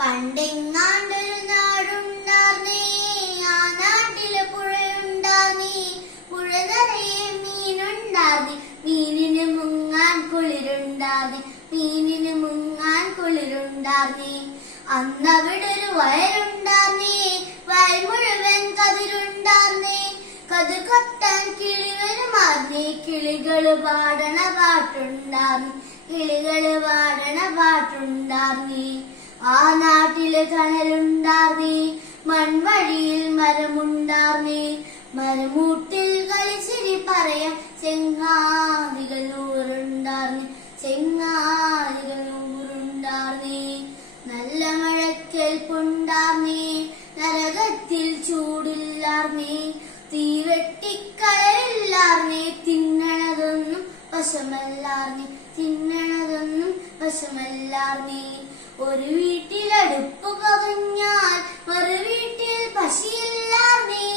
പണ്ടെങ്ങാണ്ടൊരു നാടുണ്ടാർന്നേ, ആ നാട്ടില് പുഴയുണ്ടാർന്നേ. പുഴ നിറയെ മീനുണ്ടാർന്നേ, മീനിന് മുങ്ങാൻ കുളിരുണ്ടാർന്നേ, മീനിന് മുങ്ങാൻ കുളിരുണ്ടാർന്നേ. അന്നവിടൊരു വയലുണ്ടാർന്നേ, വയൽ മുഴുവൻ കതിരുണ്ടാർന്നേ. കതിർ കൊത്താൻ കിളി വരുമാർന്നേ, കിളികള് പാടണ പാട്ടുണ്ടാർന്നേ, കിളികള് പാടണ പാട്ടുണ്ടാർന്നേ. ആ നാട്ടില് കനലുണ്ടാർന്നേ, മൺവഴിയിൽ മരമുണ്ടാർന്നേ. മരമൂട്ടിൽ കളിച്ചിരി പറയാൻ ചെങ്ങാതികൾ നൂറുണ്ടാർന്നേ, ചെങ്ങാതികൾ നൂറുണ്ടാർന്നേ. നല്ല മഴക്കേൽപ്പുണ്ടാർന്നേ, നരകത്തിൽ ചൂടില്ലാർന്നേ. തീവെട്ടിക്കടലില്ലാർന്നേ, തിന്നണതൊന്നും വശമല്ലാർന്നേ, തിന്നണതൊന്നും വശമല്ലാർന്നേ. ഒരു വീട്ടിലടുപ്പ് പകഞ്ഞാൽ ഒരു വീട്ടിൽ പശിയില്ലാർന്നേ.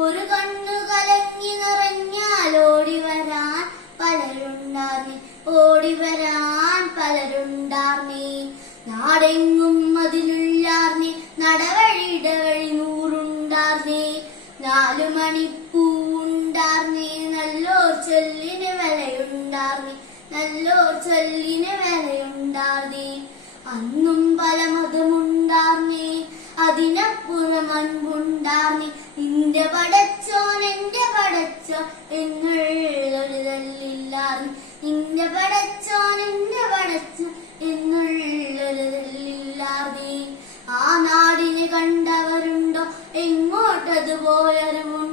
ഒരു കണ്ണു കലങ്ങി നിറഞ്ഞാൽ ഓടിവരാൻ പലരുണ്ടാർന്നേ, ഓടിവരാൻ പലരുണ്ടാർന്നേ. നാടെങ്ങും മതിലുള്ളാർന്നേ, നടവഴിയിടവഴി നൂറുണ്ടാർന്നേ. 4 മണിപ്പൂവുണ്ടാർന്നേ, നല്ലോർ ചൊല്ലിന് വിലയുണ്ടാർന്നേ, നല്ലോർ ചൊല്ലിന് വിലയുണ്ടാർന്നേ. അന്നും പല മതമുണ്ടാർന്നേ, അതിനപ്പുറം അൻപുണ്ടാർന്നേ. നിന്റെ പടച്ചോൻ എന്റെ പടച്ചോൻ എന്നുള്ളൊരു തല്ലില്ലാർന്നേ, നിന്റെ പടച്ചോൻ എന്റെ പടച്ചോൻ എന്നുള്ളൊരു തല്ലില്ലാർന്നേ. ആ നാടിനെ കണ്ടവരുണ്ടോ, എങ്ങോട്ടത് പോയവരുമുണ്ടോ?